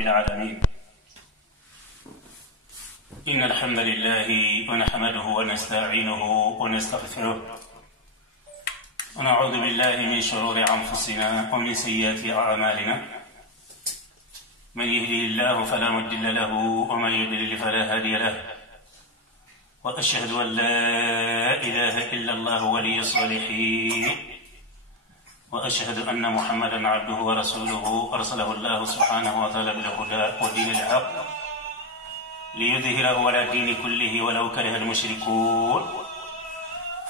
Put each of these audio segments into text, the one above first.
العالمين. إن الحمد لله ونحمده ونستعينه ونستغفره ونعوذ بالله من شرور أنفسنا ومن سيئات أعمالنا. من يهده الله فلا مضل له ومن يضلل فلا هادي له، وأشهد أن لا إله إلا الله ولي الصالحين، وأشهد أن محمدًا عبده ورسوله أرسله الله سبحانه وتعالى بالهدى ودين الحق ليظهره على الدين كله ولو كره المشركون.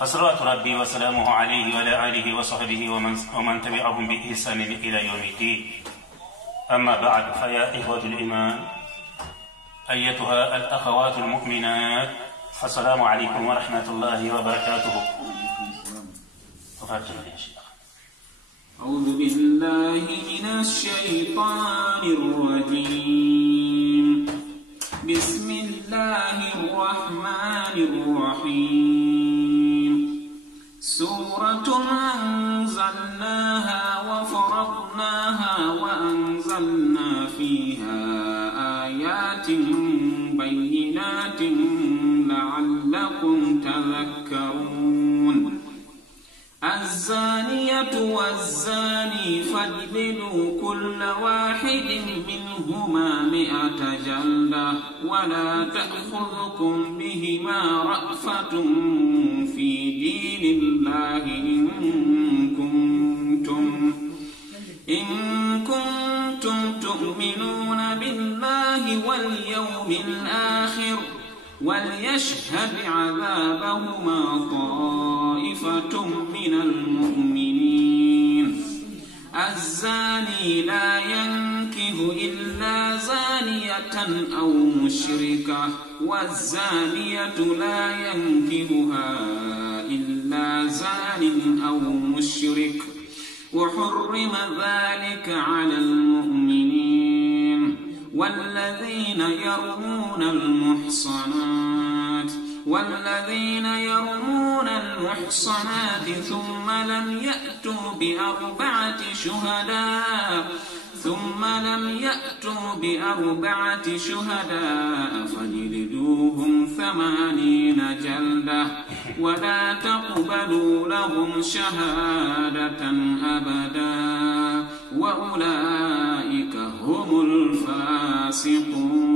فصلوات ربي وسلامه عليه وعلى آله وصحبه ومن تبعهم بإحسان إلى يوم الدين. أما بعد، فيا إخوة الإيمان أيتها الأخوات المؤمنات، السلام عليكم ورحمة الله وبركاته. تفضل يا شيخ. أعوذ بالله من الشيطان الرجيم. بسم الله الرحمن الرحيم. سورة أنزلناها وفرضناها وأنزلنا فيها آيات بينات لعلكم تذكرون. الزانية والزاني فاجلدوا كل واحد منهما 100 جلدة، ولا تأخذكم بهما رأفة في دين الله إن كنتم تؤمنون بالله واليوم الآخر، وليشهد عذابهما طائفة من المؤمنين. الزاني لا ينكح إلا زانية أو مشركة، والزانية لا ينكحها إلا زان أو مشرك، وحرم ذلك على المؤمنين. والذين يرمون المحصنات ثم لم يأتوا بأربعة شهداء فاجلدوهم 80 جلدة، ولا تقبلوا لهم شهادة أبدا، وأولئك هم الفاسقون.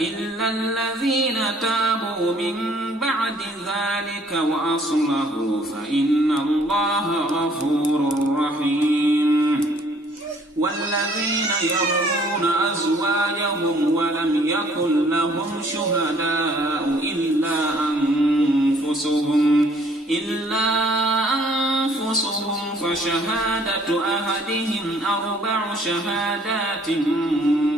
إلا الذين تابوا من بعد ذلك وأصلحوا فإن الله غفور رحيم. والذين يرمون أزواجهم ولم يكن لهم شهداء إلا أنفسهم فشهادة أحدهم 4 شهادات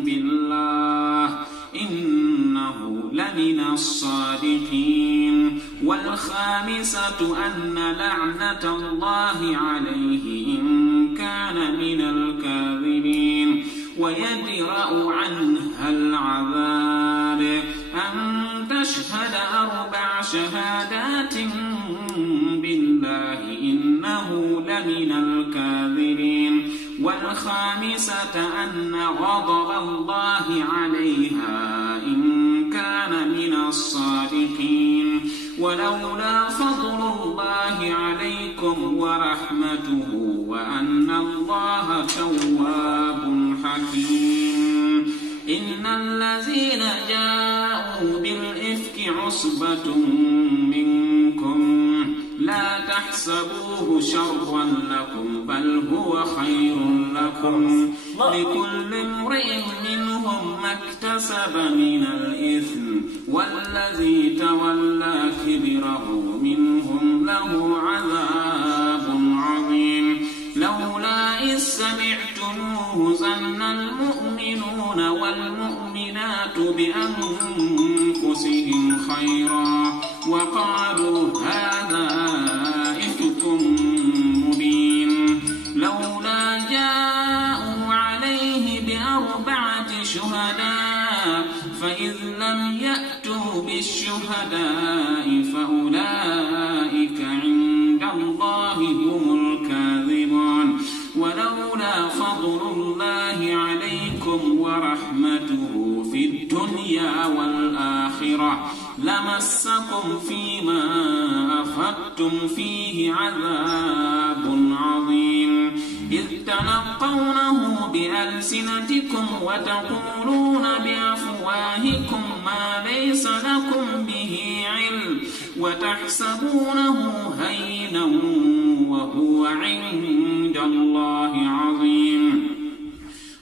بالله إنه لمن الصادقين. والخامسة أن لعنة الله عليه إن كان من الكاذبين، ويدرأ عنها العذاب أن تشهد 4 شهادات بالله إنه لمن الكاذبين. والخامسة أن غضب الله عليها إن كان من الصادقين. ولولا فضل الله عليكم ورحمته وأن الله تواب حكيم. إن الذين جاءوا بالإفك عصبة منكم لا تحسبوه شرا لكم بل هو خير لكم، لكل امرئ منهم ما اكتسب من الإثم، والذي تولى كبره منهم له عذاب عظيم. لولا إذ سمعتموه ظن المؤمنون والمؤمنات بأنفسهم خيرا وقالوا هذا إفك مبين. لولا جاءوا عليه ب4 شهداء فإذ لم يأتوا بالشهداء فأولئك عند الله هم الكاذبون. ولولا فضل الله ورحمته في الدنيا والآخرة لمسكم فيما أفدتم فيه عذاب عظيم إذ تلقونه بألسنتكم وتقولون بأفواهكم ما ليس لكم به علم وتحسبونه هينا وهو عند الله عظيم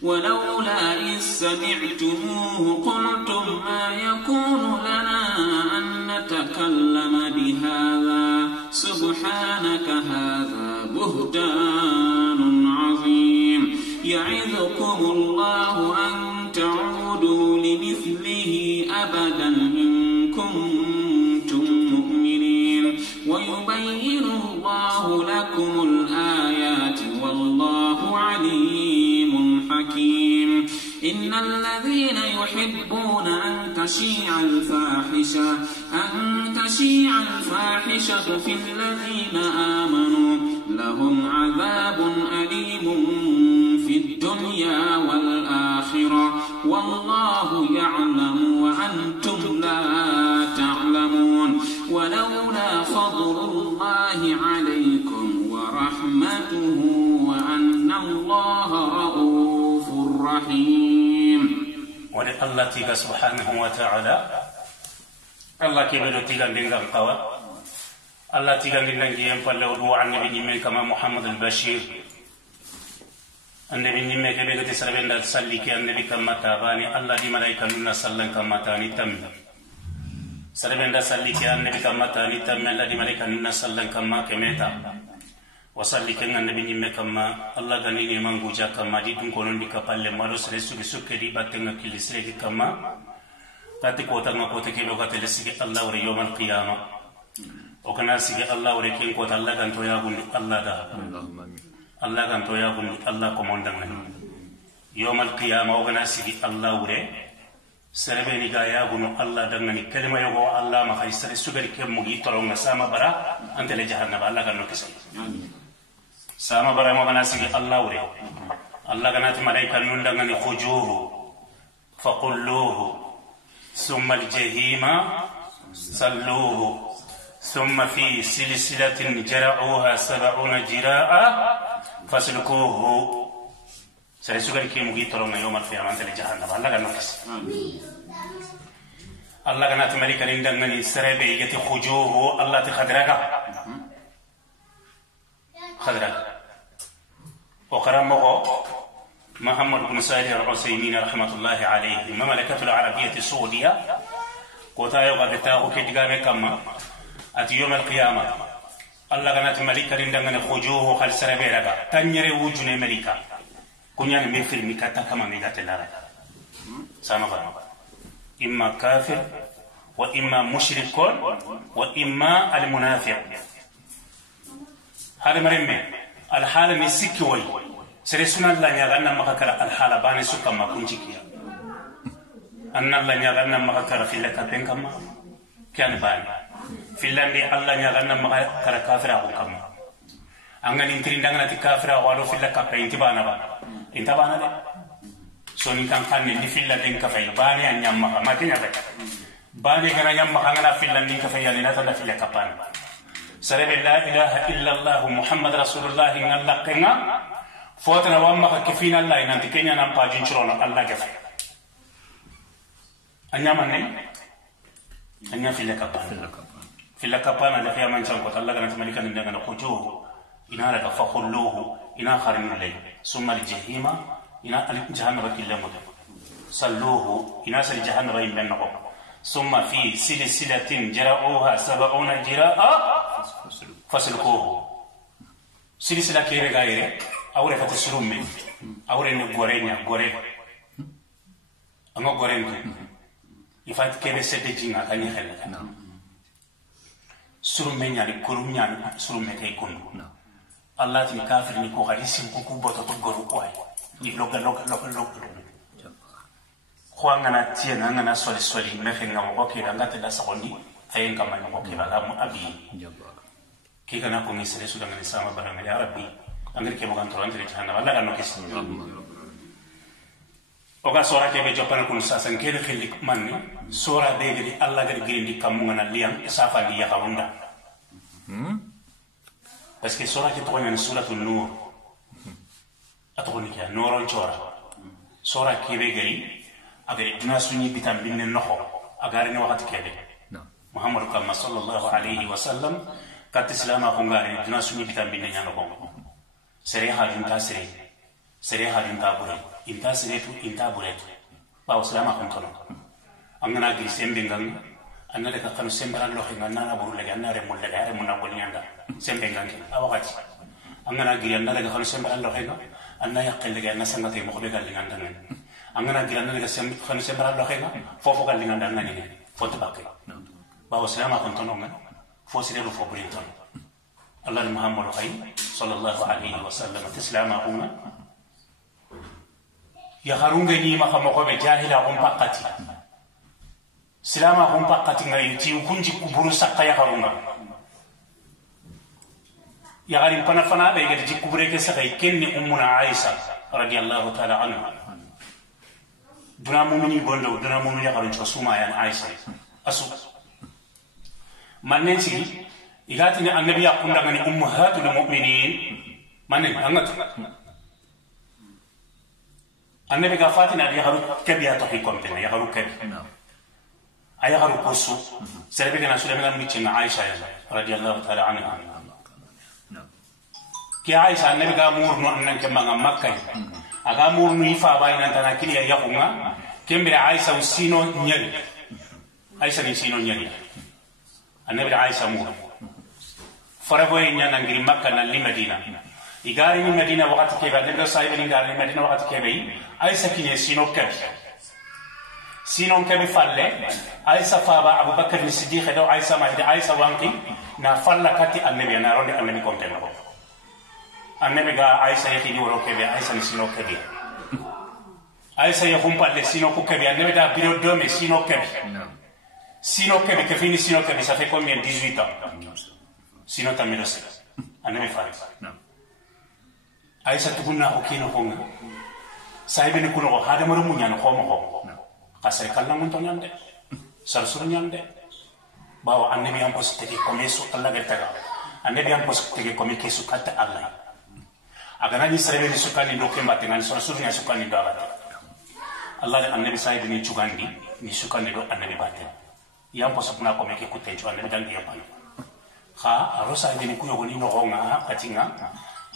ولولا إذ سمعتموه قلتم ما يكون لنا أن نتكلم بهذا سبحانك هذا بهتان عظيم يعظكم الله أن تعودوا لمثله أبدا إن كنتم مؤمنين ويبين الله لكم الآيات والله عليم حكيم إن الذين يحبون أن تشيع الفاحشة في الذين آمنوا لهم عذاب أليم في الدنيا والآخرة والله يعلم وأنتم لا تعلمون ولولا فضل الله عليكم ورحمته وأن الله رؤوف رحيم ولله تيغا سبحانه وتعالى الله كبير تيغا دينغا قوا الله تيغا دينغا ينفلو دو عن نبي من كما محمد البشير النبي نيمه كبير تسربن دال سالي كي النبي كما تاباني الله دي ملائكه ننا سلن كما تاني تم سربن دال سالي كي النبي كما تاني تم الله دي ملائكه ننا سلن كما كميتا وصلي كن النبي نيمه كما الله غني من غوجا كما دي دون كونون دي كبال مارو سرسو سكري باتنا كيلسري كما تاتي كوتا ما كوتا كي لوغا تلسي الله ور يوم القيامه وكنا سي الله ور كين كوتا الله كان تو يا غني الله دا الله كان تو يا غني الله كوموندان يوم القيامه وكنا سي الله ور سربني غايا غنو الله دغني كلمه يغو الله ما خيسر سغري كمغي ترون سما برا انت لجهنم الله كان نكسي سما برا ما كنا سي الله ور الله كانت ملائكه نندغني خجوه فقلوه ثم الجحيم صلوه ثم في سلسلة جرعوها 70 ذراعا فاسلكوه سيسوغري كي مغي ترون يوم القيامة انت لجهنم الله كان نفس الله كانت ملكة لندنني سربي يتي خجوه الله تخدرك وقرمه محمد بن صالح العثيمين رحمة الله عليه المملكة العربية السعودية كوتا يوغا دتاو كدغامي كما ات يوم القيامة الله كانت ملكة لندنني خجوه خل سربي رغا تنيري وجوني ملكة كنيان من فيلم كاتا كما ميغات لارا سامع إما كافر وإما مشرك وإما المنافق هذا مرمي الحالة مسكوي سرسنا الله يغنى مكر الحالة باني سكا ما كنتيكيا أن الله يغنى مكر في لك كما كان باني في لندي الله يغنى مكر كافر أو كما أنغني انترين دعنا تكافر أو في لك كإنتبانا با إنتبانا ده سوني كان اللي في لندي كفاي باني أنيام مكر ما كنا بك باني كنا أنيام مكر أنا في لندي كفاي يعني نتلا في لك بان سرب لا إله إلا الله محمد رسول الله إن الله كنا فوتنا وما كفينا الله إن أنت كنيا نباجين شرونا الله كفاي أنيا مني أنيا في لك بان في لك بان اللي فيها من شان قط الله كنا تملك أن عندنا خجوه إن هذا فخلوه إن خارن الليل ثم الجحيم إن الجهنم بكلا مد صلوه إن سل الجهنم بينهم ثم في سلسلة جرعوها 70 ذراعا فاسلكوه سلسلة كيري غيره أوري فتسلوم من أوري نغورينيا غوري أما غورين يفات كيري سدجينا كاني خلك سلوم من يعني كلوم يعني سلوم مكاي كونو الله تي كافر نيكو حديثين كوكو بوتو غورو كواي يلوغا لوغا خوانغنا تينا ngana soli mefenga mokoke ngate da sakondi fayenga manyo mokoke bala mu abi ki kana ko misere su ngani sama baranga ya rabbi angri ke mogan torante de jahannam Allah ganno kisi oga sora ke be jopana kun sasan kede khili manni sora be gedi alla gadi girindi kamunga na liam safa li yakarunda parce que sora ke to ngani suratul nur atoni ke noron chora sora ke be gari aga dina sunni bitam binne noho agari ni wakati kebe muhammad kama sallallahu alaihi wasallam kat islama ko ngari dina sunni bitam binne nyano ko sere hadin tasiri sere hadin tabure inta siretu inta buretu bawo salama kon tono angana gi sembe ngang anale ka kanu sembara lo hinga nana buru lega nare mul lega are munna bol nyanda sembe ngang awakati angana gi anale ka kanu sembara lo hinga anna yaqel lega na sangate mo be gal nganda ngan angana gi anale ka kanu sembara lo hinga fofo gal nganda nani foto bakke bawo salama kon tono ngan fo siretu fo burin tono allah muhammad sallallahu alaihi wasallam tislama umma ya harunga ni makamo ko be jahila on pakati silama on pakati ngai ti kunji kuburu sakka ya harunga ya garin pana fana be ga ji kubure ke sakai kenni ummuna aisha radiyallahu ta'ala anha duna mumini bondo duna mumini harun suma ya aisha asu manensi igati ni annabi yakunda ngani ummahatul mu'minin manen angat annabi ga fatina ya haru kabiya to hi kompena ya haru kabi aya haru kosu serbe kana sulaiman mi cin aisha radiyallahu ta'ala anha ki aisha annabi ga murnu annan ke manga makka aga murnu ifa bayna tana kiliya ya kunga kembere aisha usino nyali aisha ni sino nyali annabi aisha murnu farabo nyana ngiri makka na li madina igari ni medina wakati kebe annabi sahibi ni ngari medina wakati kebe aisha kinye sino kebe falle aisha faba abubakar ni siddiq do aisha mahdi aisha wanki na falla kati annabi na ronde annabi kontena ko annabi ga aisha yaki ni woro kebe aisha ni sino kebe aisha ya humpalle sino ko kebe annabi da biro dome sino kebe ke fini sino kebe ça fait combien 18 ans sino tamiro annabi fa aisha tukunna ko kino ko saybe ni kuno hada maru munya no ko kasay kala mun to nyande sarsur nyande bawo annabi am poste ke komesu alla bertaga annabi am poste ke komi ke sukata alla agana ni sarebe ni sukani do ke mate ngani sarsur nya sukani do ala alla annabi saybe ni chugandi ni sukani do annabi bate yam poste na komi ke kutencho annabi dangi yapana kha arosa ni kuyo goni no gonga katinga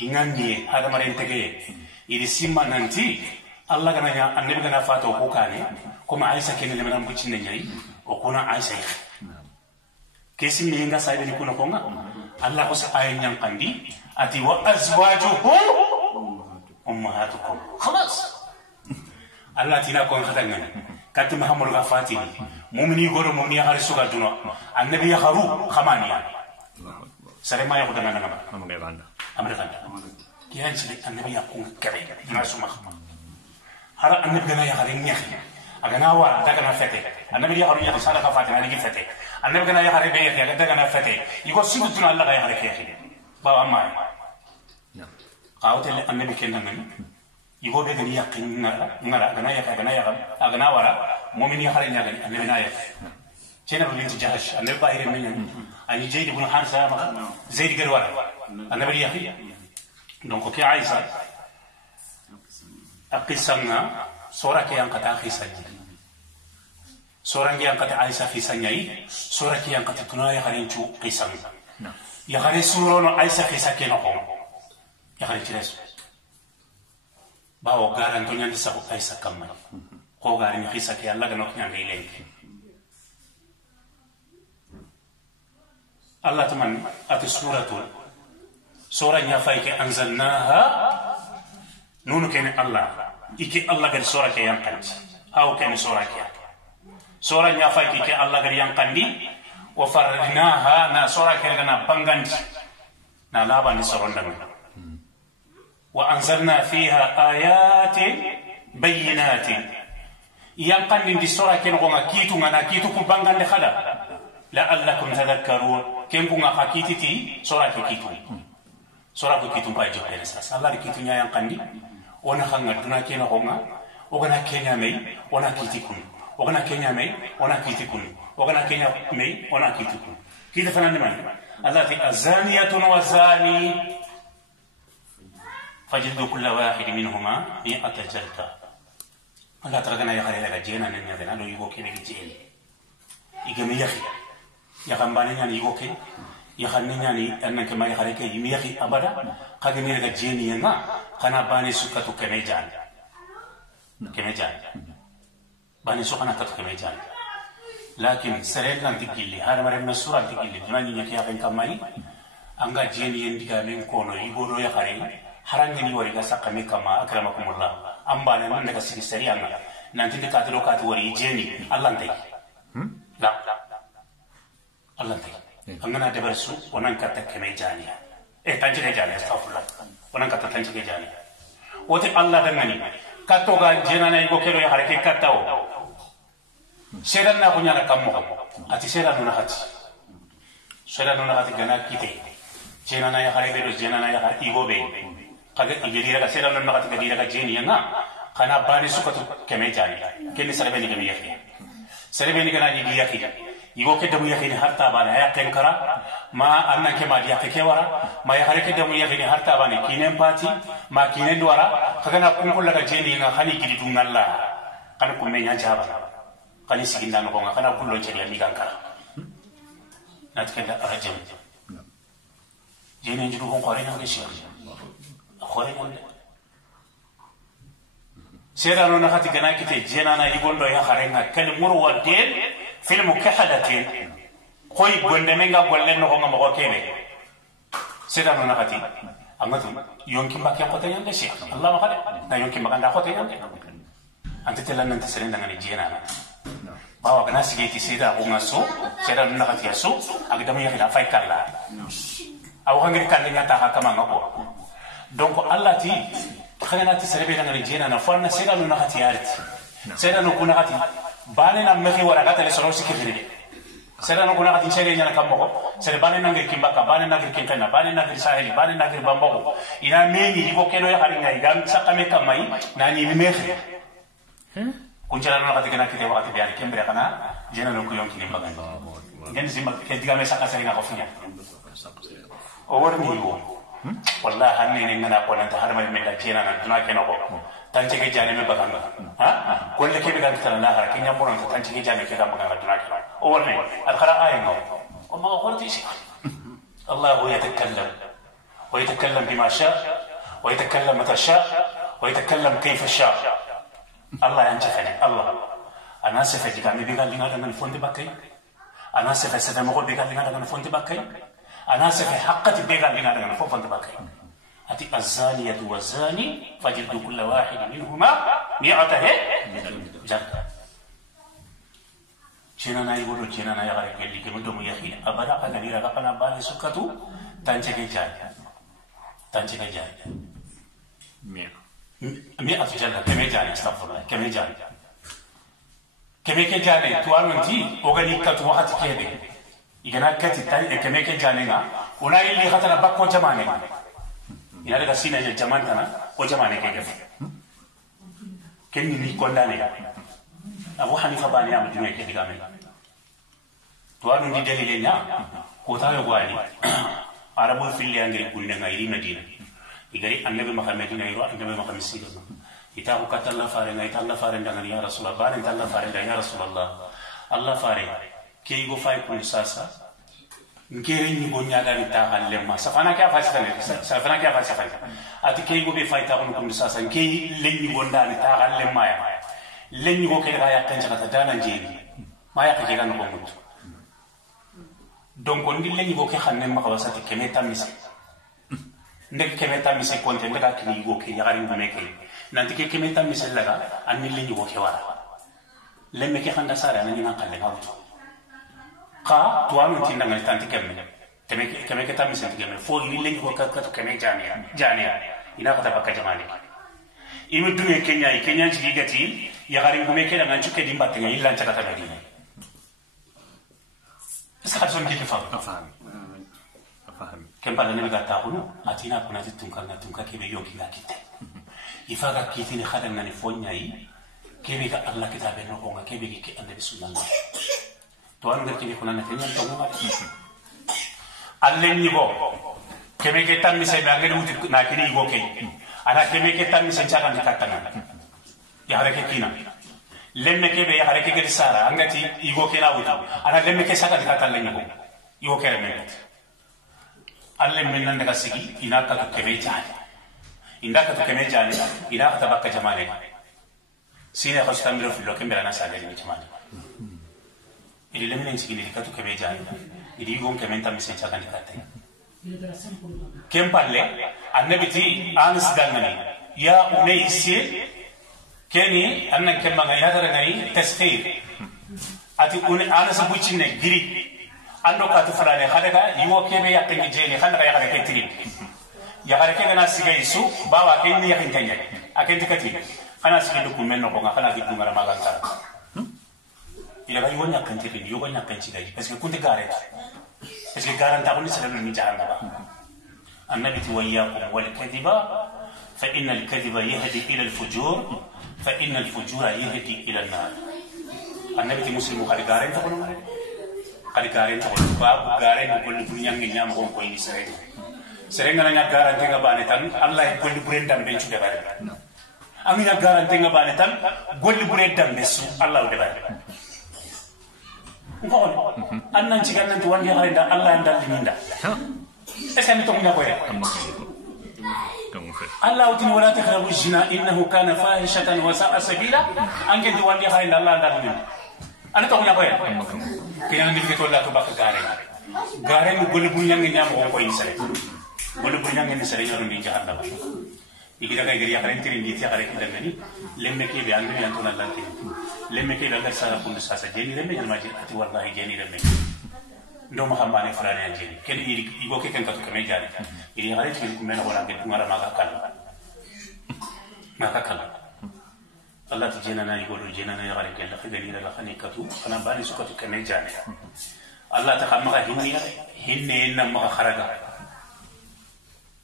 ingandi hada marentege idi simma nanti Allah gananya annabi gana fato ko kane kuma aisha kene le manam bucin nyai o kuna aisha kesi mi nga saybe ni kuna konga Allah ko sa ayen nyang kandi ati wa azwajuhu ummahatukum khalas Allah tina ko khadanga kat muhammad ga fatini mu'mini goro mu'mini har suga duno annabi ya haru khamaniya sare ma ya ko dana ngama amre kanda kiyan ci annabi ya ko kare na suma har annabi gana ya harin nyahi agana wa daga na fete annabi ya haru ya sala ka fatina ni fete annabi gana ya harin be ya daga na fete iko sibu tuna Allah ga ya harin ke ba amma qawte annabi kenan ngani iko be gani yaqin ngara agana wara mu'min ya harin ya gani annabi na ya cena bu linti jahash annabi ba irin men ani zaid ibn harisa ma zaid garwara annabi ya donc ki aisha aqisanga sura ke yang kata khisanya sura yang kata aisha khisanya sura ke yang kata tunaya harin chu qisanga ya harin sura no aisha khisake no ko ya harin tres bawo garan to nyandi sa ko aisha kamma ko garan khisake Allah ga no nyandi lenki Allah taman ati sura nya faike anzalnaha nunu kene Allah iki Allah gadi sura ke yang kandi aw kene sura nya faike ke Allah gadi yang kandi wa farnaha na sura ke gana bangandi na laba ni soronda wa anzalna fiha ayatin bayyinatin yang kandi di sura ke no kitu ngana kitu ku bangande khada la'allakum tadhakkarun kengu nga kititi sura ke kitu sura ko kitu pa jo pele sasa Allah kitu nya yang kandi ona hanga duna kena honga ogana kenya mei ona kitikun ogana kenya mei ona kitikun ogana kenya mei ona kitikun kita fanan man allati azaniyatun wa zani fajlidu kulla wahid minhuma mi'ata jalda Allah taragana ya khare daga jena nan ya dana do yugo kene jeni igame yakhi ya kambane nyani yugo ke ya khanne nyani annan ke mari khare ke yimi yakhi abada kage ne daga jeni yana kana bani sukatu kene jan bani sukana tat kene jan lakin seret nan tikilli har mare na sura tikilli dunani nyaki ya kan kamai anga jeni yendiga men kono yugo do ya khare harange ni wari ga sakame kama akramakumullah ambane nan daga sigi sari anga nanti de katiro kati wari jeni Allah ntai la Allah ntai angana de barsu onan kata keme jani tanji de jani astaghfirullah onan kata tanji de jani wote Allah dangani katto ga jena nay go kero ya harake kattawo sedan na kunya na kammo ati sedan na hati gana kite jena na ya harebe do jena na ya hati go be kaga igedira ka sedan na hati gedira ka jeni yana kana bani sukatu keme jani kene sarbe ni keme yakhi sarbe ni kana ni yakhi igo ke damu yakhi ni harta bana ya ken kara ma anna ke ma yakhi ke wara ma ya hareke damu yakhi ni harta bana kinen pati ma kinen duara kaga na kun kullaga jeni nga khani gidi dungalla kana ko menya jaba kani siginda no nga kana kullo jeri mi gankara natke da rajam jeni njidu ko qore na ngeshi qore on سيرا نو نخاتي غنا كيتي جينانا يغوندو يا خارينا كل مرو ودين فيلم كحدتين خوي غوندمنغا غولن نو مغو كيني سيرا نو نخاتي اماتو يونكي باكي خوتي ياندي شيخ الله ما خالي نا يونكي باكا خوتي ياندي انت تلان انت سرين دغني جينانا باوا غنا سيغيتي سيدا غوماسو سيرا نو نخاتي ياسو اغدام يخلا فاي كالا او هانغري كان نياتا كما غو دونك الله تي خلينا تسربي لنا رجينا نفرنا سيدا نو نخاتي ارت سيدا نو كنا خاتي باننا مخي ورغاتا لسروسي كفري سيدا نو كنا خاتي شيري نانا كامو سيدا باننا نغير كيمباكا باننا نغير كينكانا باننا نغير ساحلي باننا نغير بامبو إنا ميني يبو كينو يخارينا يغام ساقامي كاماي ناني ميخي كنجلا نو نخاتي كنا كيتي وقاتي بياني كيمبري كنا جينا نو كيون كيني مبغاني جن زيما كيدغامي ساقا ساقنا غفنيا أورمي يو والله هني نينا قولنا تهرم من الجينا ندنا كنوكو تانجي جاني مبغانا ها كل كي بيغان تلا لا كي نيامبون تانجي جاني كي غامغانا ندنا كنو اورني الخرا اينو وما غورتي شيء الله ويتكلم بما شاء ويتكلم متى شاء ويتكلم كيف شاء الله ينجحني الله انا سفجي كامي بيغان لينا دنا فوندي باكاي انا سفه مغو بيغان لينا دنا فوندي باكاي أنا سفه حقتي بيغان لنا دغنا فوفن تباكي أتي الزانية والزاني فجلدوا كل واحد منهما 100 جلدة جنانا يقولوا جنانا يغارك اللي كمدوم يخين أبدا قدري رغبنا بالي سكتو تنجي جاي 100 جلدة كمي جاني استغفر الله كمي جاني توانتي أغني كتو وقت كيدي igana kati tani kemeke janenga una ili khatana bakko jamane ina daga sina je jamantana o jamane ke gefe kenni ni kondane Abu Hanifa bani am jume ke digame to anu ndi dalile nya ko tayo gwani arabu fil yangri kunne ngairi medina igari annabi muhammad ina iro annabi muhammad sallallahu ita ko katalla fare ngai talla fare ndanga ya rasulullah bani talla fare ya rasulullah allah fare kei go fay ko sasa ngere ni go nyaga ni ta halle ma safana kya fasane ati kei go be fay ta ko sasa kei lenni go ndani ta halle ma ya lenni go ke ga ya tan jaka dana jeni ma ya ke ga no ko donc on di lenni go ke xanne ma ko wasati keme tamise ndek keme tamise ko te ndaka kini go ke ya gari ngame ke nanti ke keme tamise laga anni lenni go ke wala lemme ke xanda sare anani ngakalle ngawto ka tuanu tinda ngai tanti keme ke tamise keme fo ni lengi ko ka keme jania ina kata bakka jamani imi dume kenya ci gati ya gari ngume ke dangan cuke di mbatte ngai lan cakata dadi sa son ke fa kempa ne ga ta kuno atina kuna tunka ke be yoki ga kite ifaga kiti ni khadan nani fonyai kebe ga Allah kitabe no ko nga kebe ki annabi sallallahu to an ga kebe kunana tan to ma alle ni bo kebe ke tan mi se ba ngel wuti na kini go ke ana kebe ke tan mi se chaga ni katanga ya harake kina lemme kebe ya harake ke sara angati igo ke na wuta ana lemme ke saka ni katalla ni go igo ke men alle men nan daga sigi ina ka kebe jani inda ka kebe jani ina ka tabakka jamane sine khastamiro fillo kembera na sagari ni jamane ili lemmen sigi ni ka kebe jani ili igo ke men tam se chaga ni katanga kempalle annabi ti anas dangani ya unaysi keni annan kemma ga yadara ngai taskhir ati un anas bucine giri ando ka to farane hadaga yiwo kebe yakni jeni hadaga ya hadaga tiri ya hadaga na sigay su bawa kenni yakin kanya akenti kati kana sigi du kumenno ko ngana di dungara maganta ila bayi wonya kan tiri yo wonya kan ci dai parce que kunti gare parce que garanta ko ni sala ni jahanna ba annabi wayyakum wal kadhiba fa inna al kadhiba yahdi ila al fujur fa inna al fujura yahdi ila an nar annabi muslimu kadi garanta ko kadi garanta ko ba garanta ko lu nyang nyam ko ko ni sere ngana nya garanta nga bane tan allah ko lu burendam ben ci de bare amina garanta nga bane tan golli burendam besu allah de bare ngol annan ci gannan to wandi harida allah andal minda est-ce que to ngina ko ya allah utini wala takrabu zina innahu kana fahishatan wa sa'a sabila anke di wandi harida allah andal minda ana to ngina ko ya kina ngi to la to bakka gare ni golli bu ñang ñam ko koy sare golli bu ñang ni sare ñoro ni jahannam ikida kay gari yakare tiri ndi ti yakare kidangani lemme ke be andri antona lanti lemme ke daga sara kundu sasa jeni lemme jalmaji ati wallahi jeni lemme ndo ma xambane fulane jeni ken iri igo ke kan ka to kame jani iri yakare tiri ku mena wala be ngara maga kala Allah ti jena na igo do jena na yakare ke la khidani la khani katu ana bani su ko to kame jani Allah ta xamma hinne na ma kharaga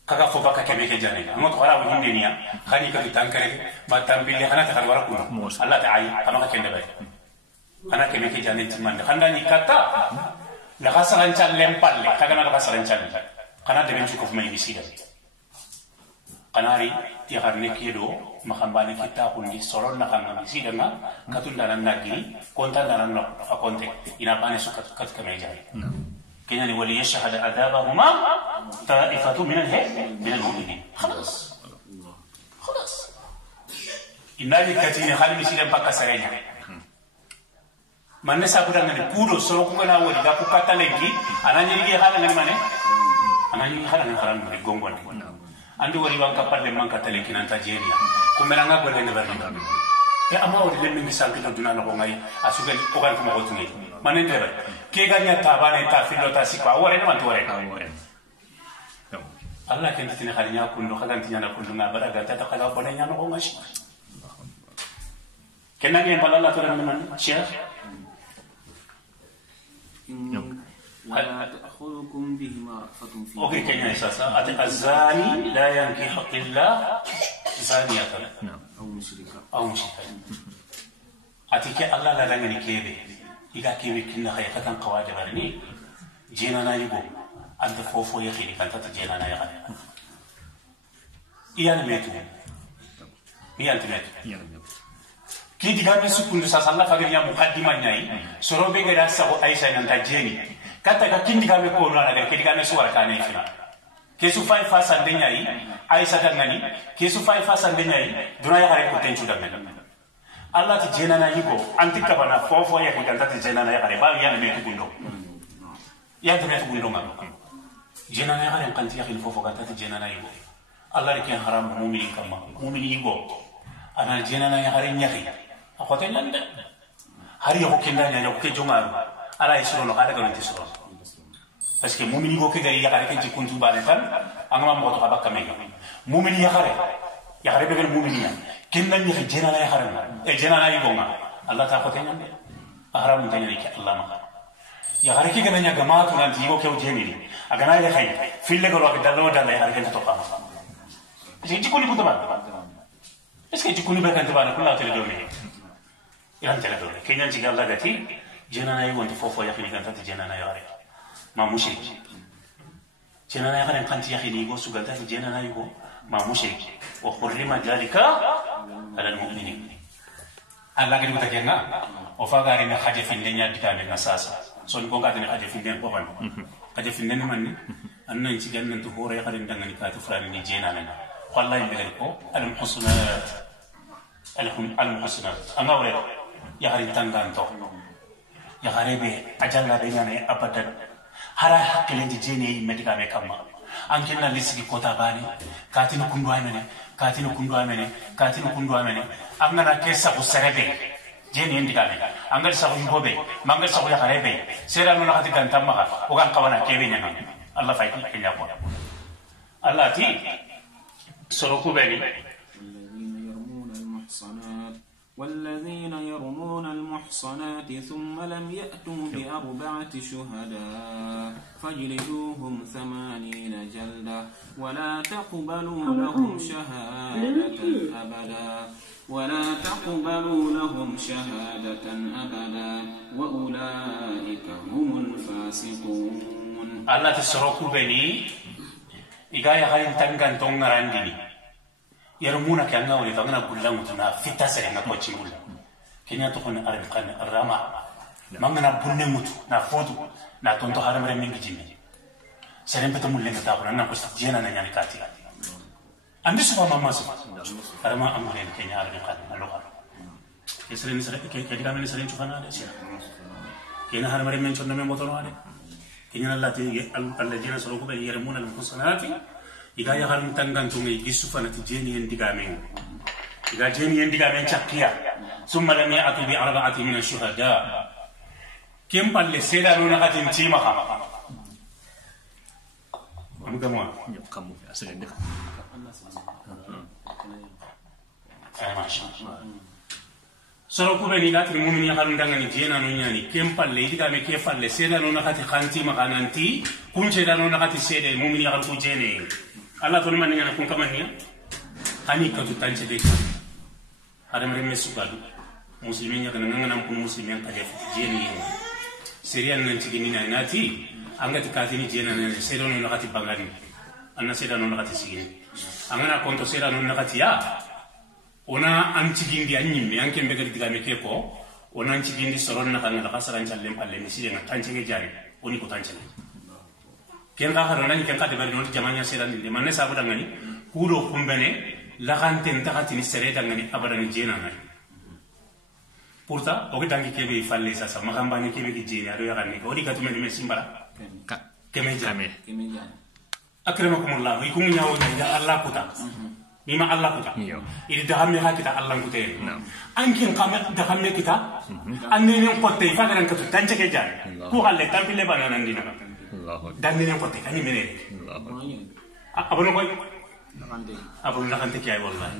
kaga fo baka kebe ke jani mo to ala windi niya khani ka tankare ba tambile khana ta kharwara ko Allah ta ayi kama ka kende bay khana kebe ke jani timande khanda ni kata la khasaran challem palle kaga na khasaran challem khana de ben ko fumay bisida kanari ti harne kedo makambane kita kundi soron na kan bisida na katunda nan nagi konta nan no akonte ina bane su kat kame jani كنا ولي يشهد عذابهما طائفة من المؤمنين خلاص إن ذلك كتير خالي مسيرة بقى سريعة من نسأ بدر من كودو سرقنا ولي دابو كتالنكي أنا نيجي خالي من مانه أنا نيجي خالي من خالي من غونغون عندي ولي بانك بدر من كتالنكي نانتا جيريا كملنا بدر من بدر يا أما ولي لمن مثال كده دونا نقومي أسوكل أوكان كم أقولتني ما نندر كي غنيا تابانة تافيلو تاسيكوا أورين ما تورين الله كنت تني خالينا كله خدام تيجانا كله ما برا قلت تقلا بولينا نقومش كنا نيجي بالله ترى من شيخ ولا تأخذكم بهما رأفة في أوكي كنا إساسا الزاني لا ينكح إلا زانية أو مشركة أتيك الله لا رجعني كيبي إذا كيبي كنا خيطة قواعد برني جينا نايبو أنت فوفو يخيني كنت تجينا نايغني إيان ميتو إيان تميتو كي ديغامي سكون ساس الله فغير يا مقدمة ناي سروبي غير ساو أيسا نانتا جيني كاتا كين ديغامي كولو أنا كي ديغامي سوار كاني فينا كيسو فاي فاسان دنياي أيسا دنغاني كيسو فاي فاسان دنياي دنيا غير كوتنشو دمنا Allah ti jena na yigo antika bana fofo ya kiganta ti jena na ya kare ba ya na metu gundo ya ta metu gundo ngam jena na ya kare kanti ya khil fofo kanta ti jena na yigo Allah ri ken haram mu'minin kama mu'mini yigo ana jena na ya kare nyaki akote nyanda hari yo kenda nya yo ke jongaru ala isro no kada kan tisro parce que mu'mini go ke gari ya kare ken ti kuntu bale tan angama mo to abaka mega mu'mini ya kare be mu'mini ya كنا نيجي جنانا يحرم جنانا يقوم الله تأخذ تاني أحرم تاني لك الله ما يا غريكي كنا نيجي جماعة تنا تيجو كيو جنيني أجناي لخاي في اللي قالوا كده لو دلنا يحرم كنت توقع إيش يجيكوني كنت بعد إيش يجيكوني بعد كنت بعد كلها تريدوني yan tele do kenyan ci Allah gati jenana yi wonto fofo yakini kan tati jenana yare ma mushrik jenana yare kanti yakini go su ganta jenana yi go ma mushrik wa hurrima dalika ala almu'minin Allah gadi buta kenga o fagari na haje finde nya dikane na sasa so ni ko gadi na haje finde ko ban haje finde ni manni annan ci gannan to hore yakari ndangani ka to fulani ni jenana na wallahi mbere ko al-husnat anga wore yakari tanganto yakare be ajalla be nyane abadan hara hakkile di jeni medika be kamma ankenna lisigi kota bani katino kundu amene amana kessa ko serebe jeni ndika be angal sa ko bobe mangal sa ko yakare be sera no nakati kan tamma o kan kawana kebe nyana Allah fayti kenya ko Allah ti soroku beni والذين يرمون المحصنات ثم لم يأتوا بأربعة شهداء فاجلدوهم 80 جلدة ولا تقبلوا لهم شهادة أبدا وأولئك هم الفاسقون. الله تسرقوا بني إيجاي هاي تنقل تونغرانديني يرمونا كأننا ولدنا كلنا متنا في تسرنا كوتشيول كنا تكون أرقان الرما ما منا بنموت نفوتو ناتونتو هرم رمين بجيني سلام بتمول لنا تابنا نقص جينا نياني كاتي عندي سوا ماما سوا هرما أمورين كنا أرقان اللغة يسرين كذا كمان يسرين شوفنا هذا شيء كنا هرم رمين شو نمي موتورو هذا كنا الله تيجي الله جينا سلوكه بيرمونا المحصنات إذا يهرم تنغان تونغي يسوفنا تجيني يندقامين إذا جيني يندقامين شكيا ثم لم يأتوا بأربعة من الشهداء كم بل سيدا نونا قتن تيمها أمو كموا كمو أسرين ما شاء الله سرقوا بني قاتل المؤمن يهرم تنغان جينا نونياني كم بل يدقامي كيف بل سيدا نونا قتن خانتي مغانانتي كم سيدا نونا قتن سيدا المؤمن يهرم تجيني Allah to man ngana kun kamania hani ka tutance de adam remme subadu muslimin ya kana ngana kun muslimin ka def jeni serian nan tigini na nati angati ka tini jena na sedo no nakati bangani anna sedo no nakati sigini angana konto sedo no nakati ya ona antigindi anyimmi anke mbegari digame keko ona antigindi soron na kana ka saran challe palle ni sire na tance ge jari oni ko tance ken ga haro nani ken ka de bari non jamanya sedan de manne sabu dangani kudo kumbene la kanten takati ni sere dangani abadan jena ngani pourta o ke dangi kebe falle sa sa magamba ni kebe ki jena ado yakani ko di ka tume me simbara keme jame akramakumullah ikum nyawo ya Allah kuta bima Allah kuta idi dahamme ha kita Allah kuta ankin kama dahamme kita anne ni potte fa garan ka tance ke jare ko halle tampile banana ndina dan ni ko te kani mene abono koy abono la kante kay wallahi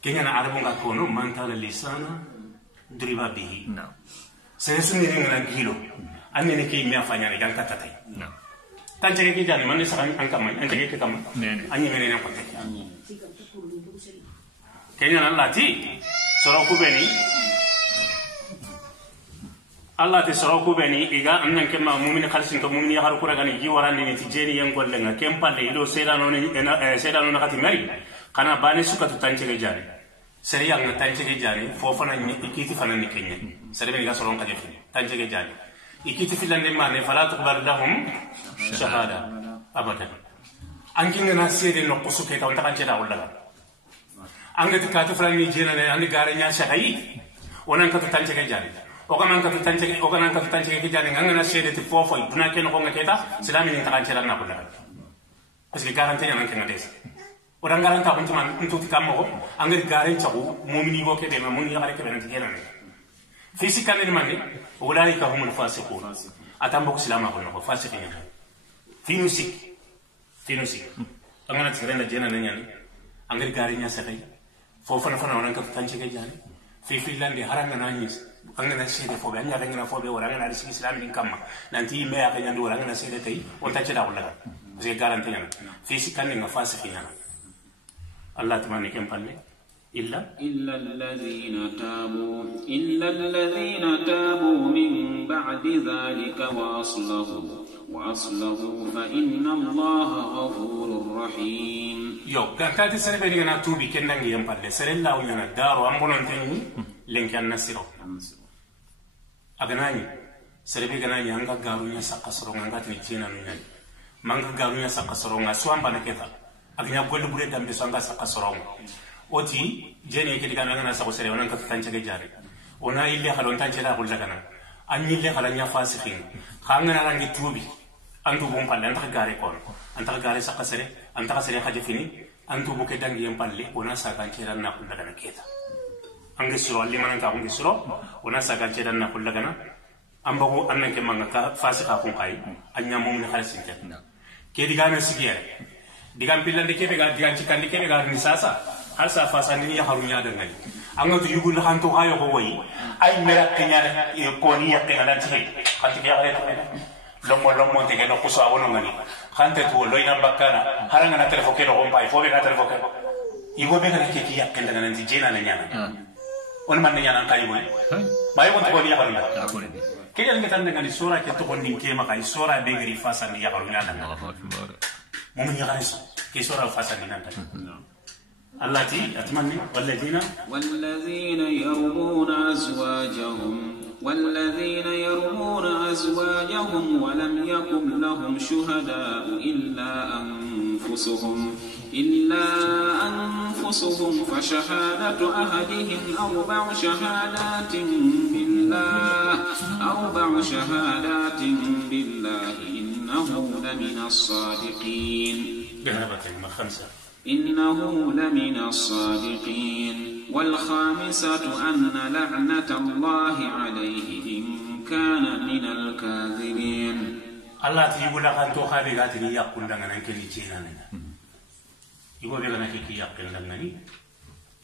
kenya na arabu nga kono man tala lisana driba bihi sere sunni ni ngana gilo anne ne kay mi afanya ne gan katata tan jege ki jani man ne sakan an kam an jege ki kam anni mene ne ko te kenya na lati soro ku beni Allah te soro ku beni iga annan kemma mu'min khalisin to mu'min ya haru kura gani ji warande ni tijeni yang golle nga kempalle ido sedano ni sedano na kati mari kana bani suka to tance ge jare seri yang tance ge jare fofana ni ikiti fana ni kenya seri be ga soron kadi tance ge jare ikiti filande mane fala tuqbar lahum shahada abadan ankin na sede no kusuke ta on ta kance da wala angati ka to fana ni jena ne andi gare nya shakai onan ka to tance ge jare okanan ka tutance ke jani ngana sede ti fofo duna ken ko ngaketa silami ni takanche na ko daga parce que garantie nan ken ngades o dan garanta ko tuma ntuti kammo ko angari garen chagu mu'mini ko ke de mun ya gare ke ben ti henan physical ni mane ulaika humul fasiqun atambo ko silama ko no fasiqin finusik angana tirenda jena nanyani angari garen nya sakai fofo na fana onan ka tutance ke jani fi filande haranga nanyis angana sede fobe anya ngana fobe wala ngana risi islam din kamma nanti me ya kanya ndo ngana sede tay on tace da wala je garantie ngana fi sikane nga fasi finya Allah tamani kem palle إلا الذين تابوا من بعد ذلك وأصلحوا فإن الله غفور رحيم. كان تاتي سربي لنا توبي كنا نجيم بالله سرلا وينا دار وأمبولن تاني لينك النسيرو أغناني سربي غناني أنغا غارونا سقسرو أنغا تنيجينا نيان مانغا غارونا سقسرو أنغا سوام بانكيتا أغنيا بقول بقول دم بسوانغا سقسرو أوتي جيني كده كنا نغنا سقسرو ونان كتانشة جاري ونا إللي خلون تانشة لا بقول لكنا أني إللي خلانيا فاسخين خانغنا رانجي توبي أنتو بوم بالله أنت غاري كون أنت غاري سقسرو أنت غسري خجفيني أنتو بكتان جيم بالله ونا ساكانشة لنا بقول لكنا كيتا أنجي سرو اللي ما نكابون سرو ونا ساكانشة لنا بقول لكنا ambago annan ke manga ka fasika kun kai anya mum ni khalisin ke ke diga na sigere diga pillande ke be ga diga cikandi ke be ga ni sasa har sa fasa ni ya harunya da ngai anga to yugo na hanto hayo ko wai ay mera kenya ko ni ya kenya dan tike khati ke ya lomo te ke no kusa wono ngani khante to lo ina bakana haranga na telefo ke no kompai fo be na telefo ke ibo be ga ke ya kenda nan ti jena na nyana on man nyana kai boy bayo ko to ni ya harunya كده اللي كان عندنا الصورة كتقول نيجي ما كاي صورة بيجري فاسن يقولون لنا ممكن يغني كي صورة فاسن لنا الله تي أتمنى والذين يرمون أزواجهم ولم يكن لهم شهداء إلا أنفسهم فشهادة أحدهم أربع شهادات بالله إنه لمن الصادقين والخامسة أن لعنة الله عليه إن كان من الكاذبين. الله تقول لك أنتو خابرات لي يقول لنا نكلي جينا يقول لنا كي يقول لنا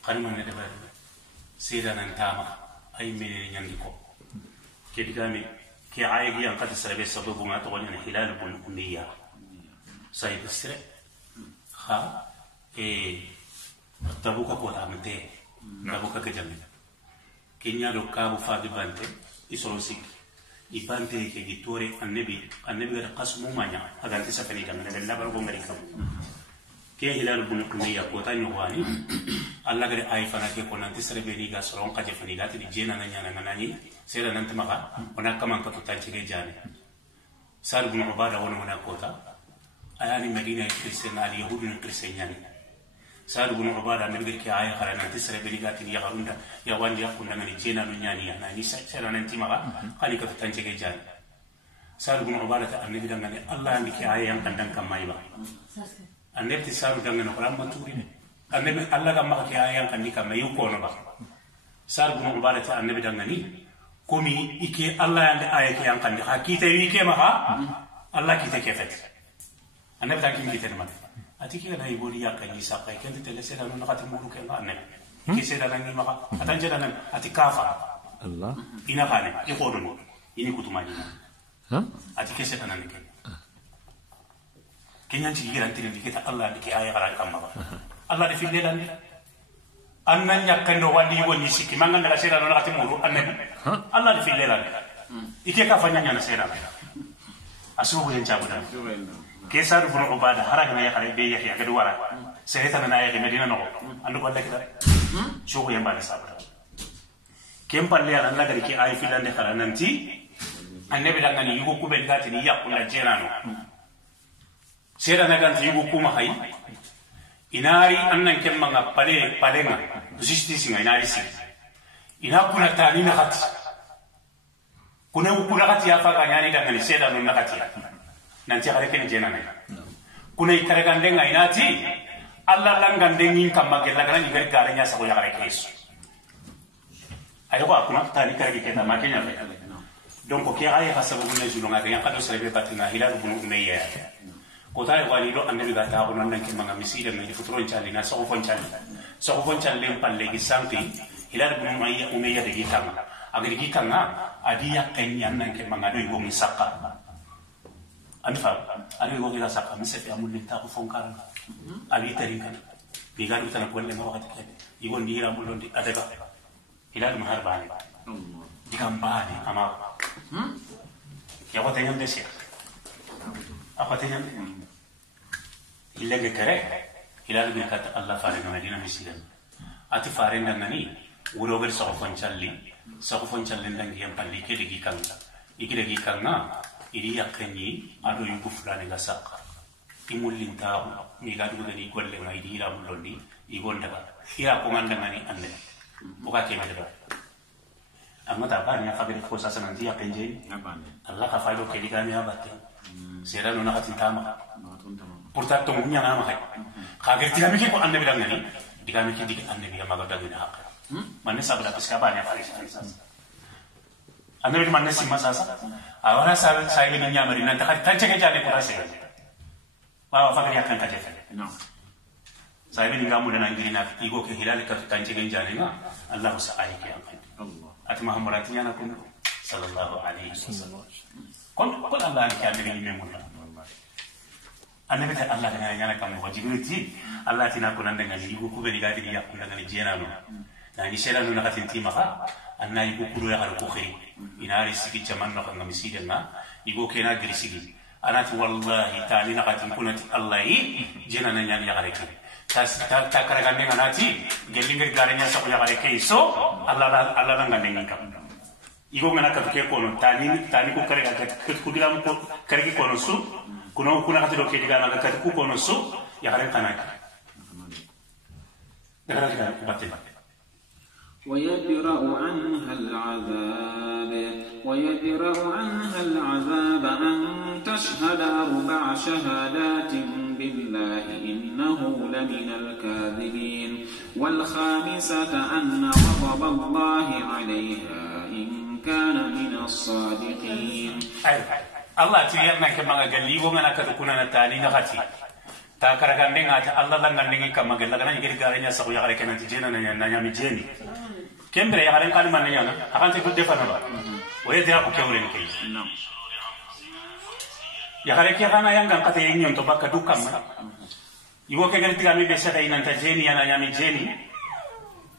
قريبا ندبر سيدنا نتاما أي من يندكو كدقامي كي عايقي أنقذ السلبي السبب ما تقول لنا حلال بن أمية سايب السرع خا تبوكا كوتا منتي تبوكا كجمل كينيا دو كابو فادي بانتي إسروسيك إبانتي كي جيتوري النبي غير قسمو مانيا أغانتي سفني كمان بالله برغو مريكا كي هلال بن أمية كوتا نواني الله غير أي فنا كي كونانتي سربيني غاسرون قاجي فنيغاتي دي جينا نانيا سيدا ننتمغا ونا كمان كتوتانشي جاني سال بن عبادة ونا كوتا أياني مدينة كريستيان اليهود الكريستيان سال بن عبادة نبغي كي آية خلانا تسرى بنيغاتي يغاروندا يواندي يقول نغني جينا نانيا ناني سيدا ننتمغا قالي كتوتانشي جاني سال بن عبادة النبي دغني الله عندي كي آية ينقندن كمايبا النبي سال دغني قران ما توري النبي الله كما كي آية ينقندي كمايو كونبا سال بن عبادة النبي دغني كومي إكي الله عند آية كي ينقندي حكيته يكي مها الله كيته كيفت أنا بتاعكين كيته نمط أتيكي أنا يقول يا كني ساقي كنت تلسير أنا نقطة مولو كنا أنا كي سير أنا نيجي مها أتانجر أنا أتكافا الله إنا خانة يقولون إني كتوماني أتيكي سير أنا نكين كنيان تيجي رانتين ديكتا الله ديكي آية غران كمبا الله دي في الليل أنا نيكن وادي ونيسيكي ما عندنا سير أنا نقطة مولو أنا الله دي في الليل إكي كافانيا نيانا سير أسوه ينجابنا كيسار بن عبادة هرجنا يا خالد بيه يا كدوارا سهيتنا نايا في مدينة نقول عندك ولا كده شو هو ينبغي سابر كم بالله أن الله كريك آي في لندن خلنا ننتي النبي لنا يجوا كوبل كاتني يأكل الجيرانو سيرنا كان يجوا كوما هاي إناري أنن كم مع بالنا زيستيسنا إناري سين إنا كنا تاني نخات كنا وكنا يا فاكا يعني دعنا سيرنا نخاتيا nanti hari kini jenana kuna ikare gandenga inati alla langandengin kamagella kana ngari garenya sako ya kare kesu ayo ko kuna tani kare kenda makenya be donc ko ay hasabu ne julunga ga yakado serebe batina hilal bunu umayya ko tay wali do ande ga ta ko non ke manga misida ne futuro chali na sako fon chali palle gi santi hilal bunu umayya de gi kama agri gi kanga adiya kenya nan ke manga do go misaka أنا فاهم أنا يقول إذا سقى مسافة أمور للتاقو فون كارنا أبي ترين كنا بيقالوا تنا كل ما وقت كده يقول نيرا مولون دي أدبا هلال مهار باني دي كم باني أما يا قطع يوم دسيا أقطع يوم إلا كره هلال بيكات الله فارنا مدينة مسيرنا أتي فارنا نني وروبر سقفن شالين دنگي يم بالي كده كنا إدي يكني أدو يبوفلاني غساق imulin tahu mi gadu gani golle ngai di ila mulondi igon daga ya ko nganda ngani ande buka ke medaba amma ta ba ni afabere ko sasa nanti ya penje Allah ka faido ke digami abatte sera no nakati tama portato munya na ma hay ka gerti gami ke ko ande bilang ngani digami ke dig ande biya maga dagu na hakka manne sabla piska ba ni afari sasa ande bi manne simma sasa awara sa sai ni nyamari nan ta tanche ke jade ko rase Bawa fakir yakan kaje fa no sai bin gamu da nangirina igo ke hilal ka tanje gen janina Allah sa ayike Allah at muhammadati yana kun sallallahu alaihi wasallam kon Allah ke amiri ni mun annabi ta Allah da yana kan ko jibriti Allah tina kun nan ngali igo ku be diga di yakun ngali jena no na ni sera no nakatin ti maka anna igo ku ya har ko khiri inari sigi jaman no kan miside na igo ke na giri sigi anati wallahi ta'ala naqatin kunati allahi jena nanya ya gareke ta karagande nganati gelingir garanya sa ko ya gareke so allah ngande ngam igo mena ka ke kono tani ko karega ku diram ko karegi kono su kuno kuna katiro ke diga na ka ku kono su ya gare kana daga batte ويدرأ عنها العذاب أن تشهد 4 شهادات بالله إنه لمن الكاذبين والخامسة أن غضب الله عليها إن كان من الصادقين الله تيرنا كما قال لي ومن أكدكنا نتاني نغتي تاكرغاندين الله لنغاندين كما قال لنا يجري غارينيا سقو يغاري كنا تجينا نانيا ميجيني كمبري يغارين قال من نيانا أكان تقول دفنا با ويدرا كورين كي يغاري كي غانا يانغان قتي ينيون تباكا دوكام يغو كي غرتي غامي بيسا إنان تجيني نانيا ميجيني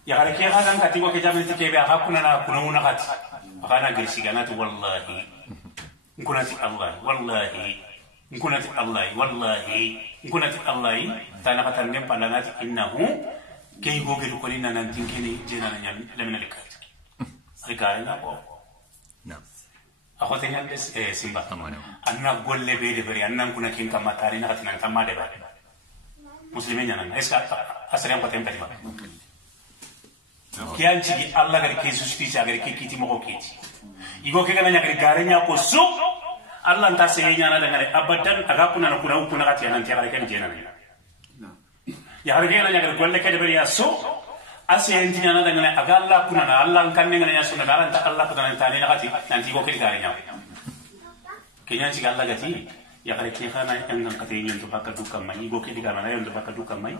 يغاري كي غانا قتي وكي جامل تكيبي أخاكونا كنونا قتي أخانا غرسي غانات والله نكوناتي الله والله نكوناتي الله والله نكوناتي الله تانا قتلنا بلانات إنه كي يقول كلنا ننتكني جينا لمن الكات رجالنا أو نعم أخوتي عندس سيمبا أنا أقول لبيد بري أنا نكون كين كم تارينا قتنا كم دبر مسلمين أنا إسكا أسرع قتين تريما كيان شيء الله كري كيسوس تيجي أكري كي كيتي مكو كيتي يقول كنا نكري غارينيا كوسو الله أنت سيئنا نعرف أبدا أغاكونا نكون كاتيا ننتي أكري كن جينا ya hargena nyaga golle kede bari aso ase entinya na dangane agalla kunana allah kanne ngane ya sunna garanta allah kunana tani nakati nanti go kedi garinya kenya ci galla gati ya kare ke khana en nan kate nyen to bakka du kam mai go kedi garana yon to bakka du kam mai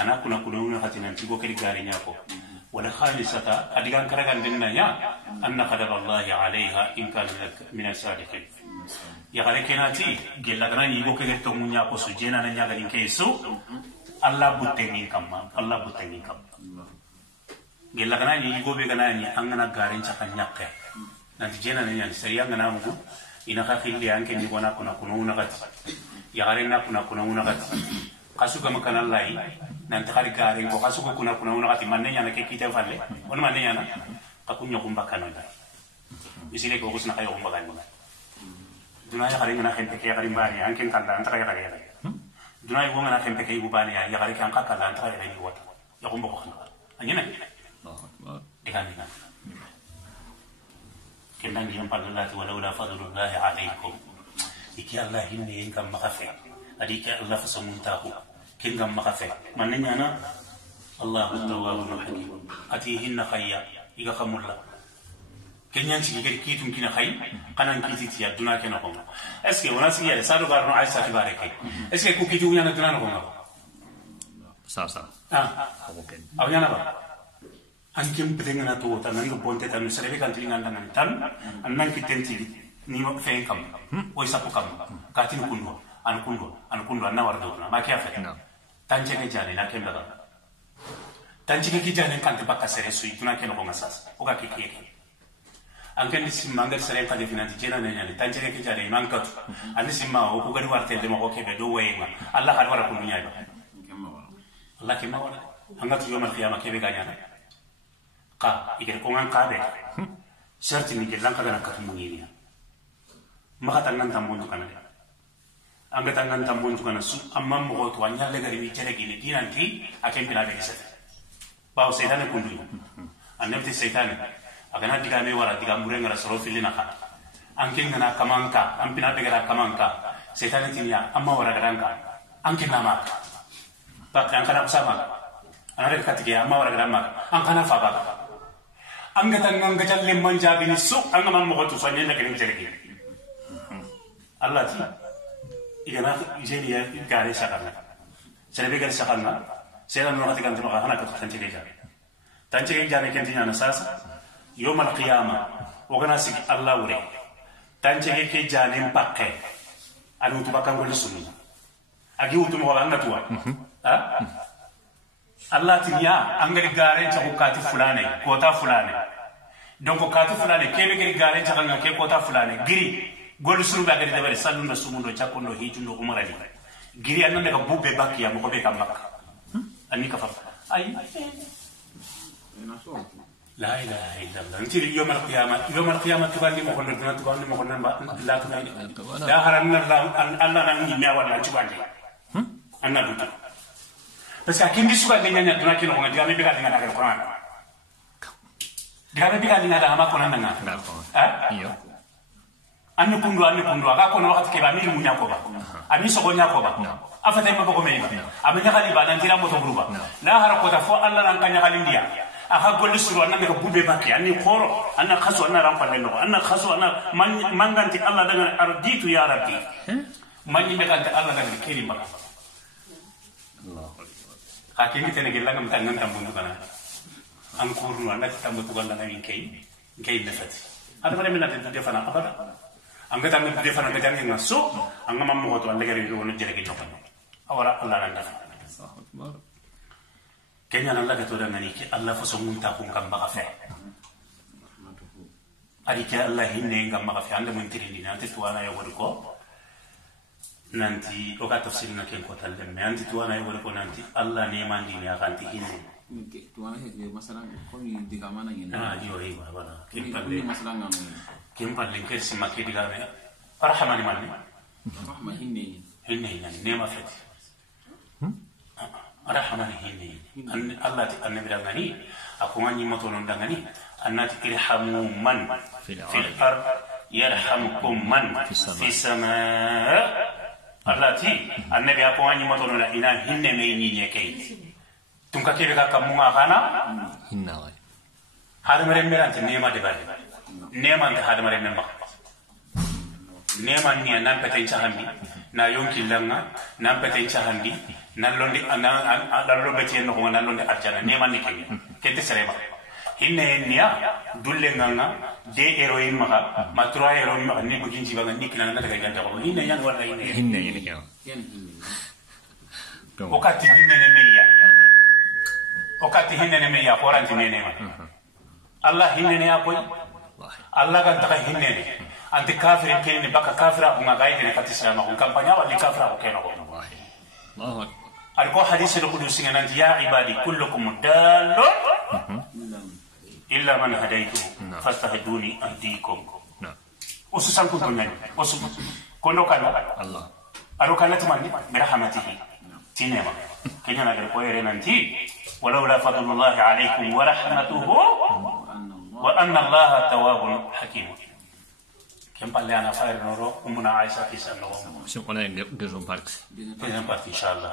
ana kuna kuna hati nanti go kedi garinya ko wala khalisata adigan karagan dinna ya anna qadara allah alaiha in kana min as-sadiqin ya kare kenati gella kana ni go kedi to munya ko sujena na nyaga din kesu Allah butengi kamma Allah butengi kam gella kana ni gobe kana ni angana garin chaka nyakke nanti jena ni yani sai angana mu ina ka khili anke ni bona kuna una gati ya garin na kuna una gati kasu kama kana lai nanti kali garin ko kasu ko kuna una gati manne nyana ke kita falle on manne nyana kakunya kumba kana ndai isile ko kusna kayo kumba kana dunaya garin na khente ke garin bari anke kanda antaka ya garin dunay wonga na tempe kay gubani ya gari kan ka kala antara ya ni wata ya kumba ko khana anyina dikani na kendan yam palallati wala fadlullahi alaykum iki allah hinni ingam makafe adi ka allah fasamuntahu kingam makafe mannya na allah tawwabur rahim ati hinna khayya iga khamulla kenyan ci gari kitum kina khay kanan kiti ti aduna kena ko est ce que wona si yele sadu garno aisha tibare kay est ce que ku kitu nyana duna ko sa okay awnyana ba ankem pedengana to tanan go bonte tan serebe kan tingan tan annan kitenti ni mo fe kam o isa ko kam katin kunno an kunno anna wardo na ma kya fe tanje ke jani na kemba tanjike ki jane kante bakka sere sui tuna ke no ko ngasas o ka kike anke ni simma ngal sere kade finati jena ne nyani tanjike ki jane man katu ani simma o ko gari warte de mo ko kebe do wayma Allah har wara ko dunya ba Allah ke ma wala anga tu yomal qiyamah kebe ganyana ka igere ko ngan kabe certi ni gelan ka gana katu munginia maka tangan tambon kana anga tangan tambon kana su amma mo to anya le gari ni cere gini dinanti akem bila be gese bawo setan kundu annabi setan agana diga me wara diga mure ngara soro filina ka anke ngana kamanka ampina be gara kamanka setan tinya amma wara garanka anke nama ba kan kana usama anare katike amma wara garanma an kana fa ba anga tangan gajalle manja bini su anga man mo to sanya na gani cere gini Allah ti igana jeni ya gare sakana serbe gare sakana sera no hati kan tuma hana ka tanjige jane kentinya na sasa yawm al-qiyamah ogana sig Allah wure tanjige ke jane pakke anu tuba kan gol sunu agi utum ko anga tuwa ha Allah ti ya angari gare ta hukati fulane kota fulane donc kota fulane kebe gari gare ta kan ke kota fulane giri gol suru ba gari dabare sallu na sumundo chakondo hijundo umarali giri anna daga bubbe bakki ya mo be kam makka anni ka fa ay la ilaha illallah nti yawm al-qiyamah tubandi mo kondo dina tubandi mo kondo la tunai la haranna Allah nan ni mewa la tubandi anna dutu parce que kindi suka ganya duna kino ko ngami be ka dinga daga Quran diga be ka dinga daga ma ko nan nga ha iyo anni kundu aga kono wakati ke ba mi munya ko ba ami so gonya ko ba afata ma ko me ba amanya kali ba dan tira moto gruba la har ko ta fo Allah nan kanya kali ndia aha golli suru anna ka bube bakki anni khoro anna khasu anna ram palle no anna khasu anna manganti Allah daga arditu ya rabbi manni be kanta Allah daga kiri ba Allah hakimi tene gella ngam tangan tambundu kana an kurnu anna tambu tuganda ngin kay nafati ada bare minna de defana abada anga tan de defana de jangi ngaso anga mammo to alle gari wono jere ke nokon awara Allah nan dafa kenya nan laga to da ngani ki Allah fa so mun ta ko ngam ba fa ari ke Allah hinne ngam ba fa anda mun tiri ni nanti tuwana ya ko nanti o ka tafsir na ken ko tal dem nanti tuwana ya ko nanti Allah ne mandi ni akanti hinne tuwana he masalan ko ni diga mana ni yo baba kimpalle masalan ngam kimpalle kersi makki diga me rahmani man rahma hinne ne ma fati rahmani hinne an Allah ti annabi dangani akumani motonon dangani annati irhamu man fil ard yarhamukum man fis samaa Allah ti annabi akumani motonon la ina hinne me ni nyekei tunka kebe ka kamunga kana hinna wa hadamare merante nema de bari nema nda hadamare memba nema ni nan pete chahambi na yonki langa nan pete chahambi nan londi ana dallo beti en ko nan londi arjana nema ni kente sereba hinne niya dulle nganga de heroin maka matra heroin maka ni bugin jiba ni kilana daga ganta ko hinne yan wala hinne ni ka o ka ti hinne ne meya okati hinne me ya qoranti nene ma Allah hinne ne akoy Allah kan taka hinne ne anti kafirin kene baka kafira ko ngagai ne katisra ma ko kampanya wali kafira ko keno ko Allahu akbar alko hadith al-qudusi nanti ya ibadi kullukum dallun illa man hadaytu fastahduni ahdikum ususan ko dunya usus kono kan Allah aro kan tumani bi rahmatihi tinema kenya na ko ere nanti ولولا فضل الله عليكم ورحمته وأن الله تواب حكيم كم قال لي أنا فاير نورو أمنا عائشة كيسان نورو شكرا لك جزء باركس إن شاء الله